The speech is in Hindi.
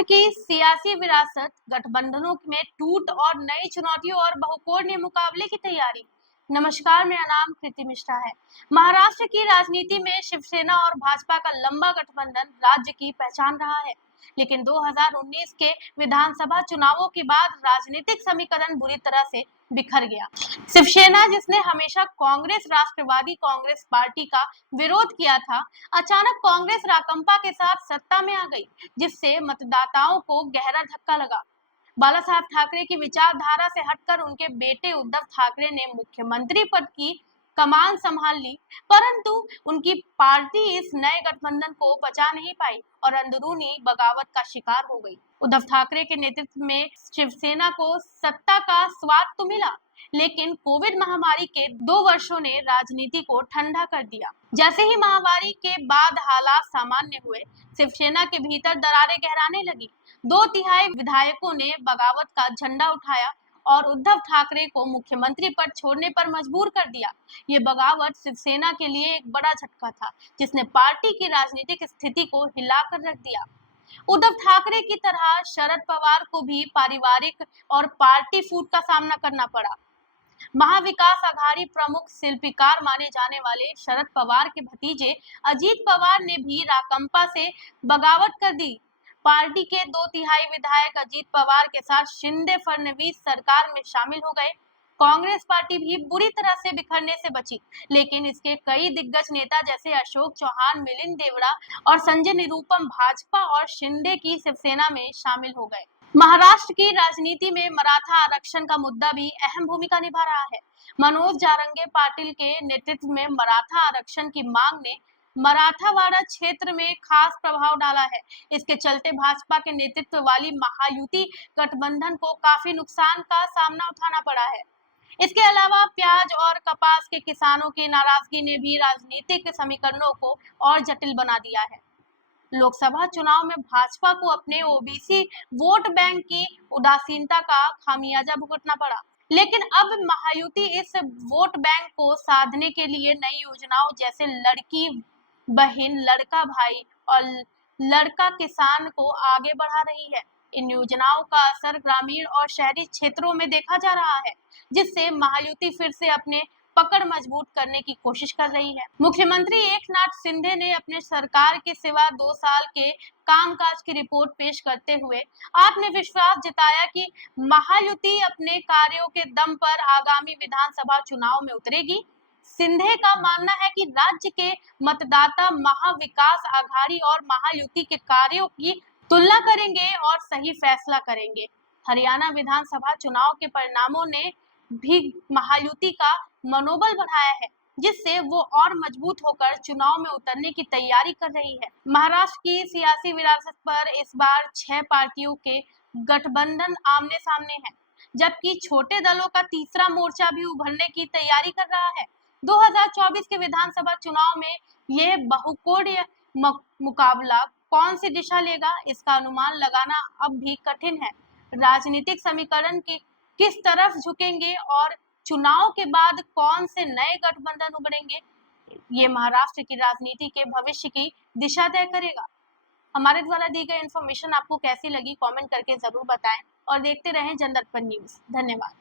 महाराष्ट्र की सियासी विरासत, गठबंधनों में टूट और नई चुनौतियों और बहुकोणीय मुकाबले की तैयारी। नमस्कार, मेरा नाम कृति मिश्रा है। महाराष्ट्र की राजनीति में शिवसेना और भाजपा का लंबा गठबंधन राज्य की पहचान रहा है, लेकिन 2019 के विधानसभा चुनावों के बाद राजनीतिक समीकरण बुरी तरह से बिखर गया। शिवसेना, जिसने हमेशा कांग्रेस राष्ट्रवादी कांग्रेस पार्टी का विरोध किया था, अचानक कांग्रेस राकंपा के साथ सत्ता में आ गई, जिससे मतदाताओं को गहरा धक्का लगा। बाला साहब ठाकरे की विचारधारा से हटकर उनके बेटे उद्धव ठाकरे ने मुख्यमंत्री पद की कमान संभाल ली, परंतु उनकी पार्टी इस नए गठबंधन को बचा नहीं पाई और अंदरूनी बगावत का शिकार हो गई। उद्धव ठाकरे के नेतृत्व में शिवसेना को सत्ता का स्वाद तो मिला, लेकिन कोविड महामारी के 2 वर्षों ने राजनीति को ठंडा कर दिया। जैसे ही महामारी के बाद हालात सामान्य हुए, शिवसेना के भीतर दरारें गहराने लगी। 2/3 विधायकों ने बगावत का झंडा उठाया और उद्धव ठाकरे को मुख्यमंत्री पद छोड़ने पर मजबूर कर दिया। ये बगावत शिवसेना के लिए एक बड़ा झटका था, जिसने पार्टी की राजनीतिक स्थिति को हिलाकर रख दिया। उद्धव ठाकरे की तरह शरद पवार को भी पारिवारिक और पार्टी फूट का सामना करना पड़ा। महाविकास अघाड़ी प्रमुख शिल्पकार माने जाने वाले शरद पवार के भतीजे अजीत पवार ने भी राकंपा से बगावत कर दी। पार्टी के 2/3 विधायक अजीत पवार के साथ शिंदे फडणवीस सरकार में शामिल हो गए। कांग्रेस पार्टी भी बुरी तरह से बिखरने से बची, लेकिन इसके कई दिग्गज नेता जैसे अशोक चौहान, मिलिंद देवड़ा और संजय निरुपम भाजपा और शिंदे की शिवसेना में शामिल हो गए। महाराष्ट्र की राजनीति में मराठा आरक्षण का मुद्दा भी अहम भूमिका निभा रहा है। मनोज जारंगे पाटिल के नेतृत्व में मराठा आरक्षण की मांग ने मराठावाड़ा क्षेत्र में खास प्रभाव डाला है। इसके चलते भाजपा के नेतृत्व वाली महायुति गठबंधन को काफी नुकसान का सामना उठाना पड़ा है। इसके अलावा प्याज और कपास के किसानों की नाराजगी ने भी राजनीतिक समीकरणों को और जटिल बना दिया है। लोकसभा चुनाव में भाजपा को अपने ओबीसी वोट बैंक की उदासीनता का खामियाजा भुगतना पड़ा, लेकिन अब महायुति इस वोट बैंक को साधने के लिए नई योजनाओं जैसे लड़की बहन, लड़का भाई और लड़का किसान को आगे बढ़ा रही है। इन योजनाओं का असर ग्रामीण और शहरी क्षेत्रों में देखा जा रहा है, जिससे महायुति फिर से अपने पकड़ मजबूत करने की कोशिश कर रही है। मुख्यमंत्री एकनाथ शिंदे ने अपने सरकार के सिवा 2 साल के कामकाज की रिपोर्ट पेश करते हुए आत्मविश्वास जताया कि महायुति अपने कार्यों के दम पर आगामी विधानसभा चुनाव में उतरेगी। शिंदे का मानना है कि राज्य के मतदाता महाविकास अघाड़ी और महायुति के कार्यों की तुलना करेंगे और सही फैसला करेंगे। हरियाणा विधानसभा चुनाव के परिणामों ने भी महायुति का मनोबल बढ़ाया है, जिससे वो और मजबूत होकर चुनाव में उतरने की तैयारी कर रही है। महाराष्ट्र की सियासी विरासत पर इस बार 6 पार्टियों के गठबंधन आमने सामने है, जबकि छोटे दलों का तीसरा मोर्चा भी उभरने की तैयारी कर रहा है। 2024 के विधानसभा चुनाव में यह बहुकोणीय मुकाबला कौन सी दिशा लेगा, इसका अनुमान लगाना अब भी कठिन है। राजनीतिक समीकरण की किस तरफ झुकेंगे और चुनाव के बाद कौन से नए गठबंधन उभरेंगे, ये महाराष्ट्र की राजनीति के भविष्य की दिशा तय करेगा। हमारे द्वारा दी गई इन्फॉर्मेशन आपको कैसी लगी, कमेंट करके जरूर बताएं और देखते रहें जनदर्पण न्यूज। धन्यवाद।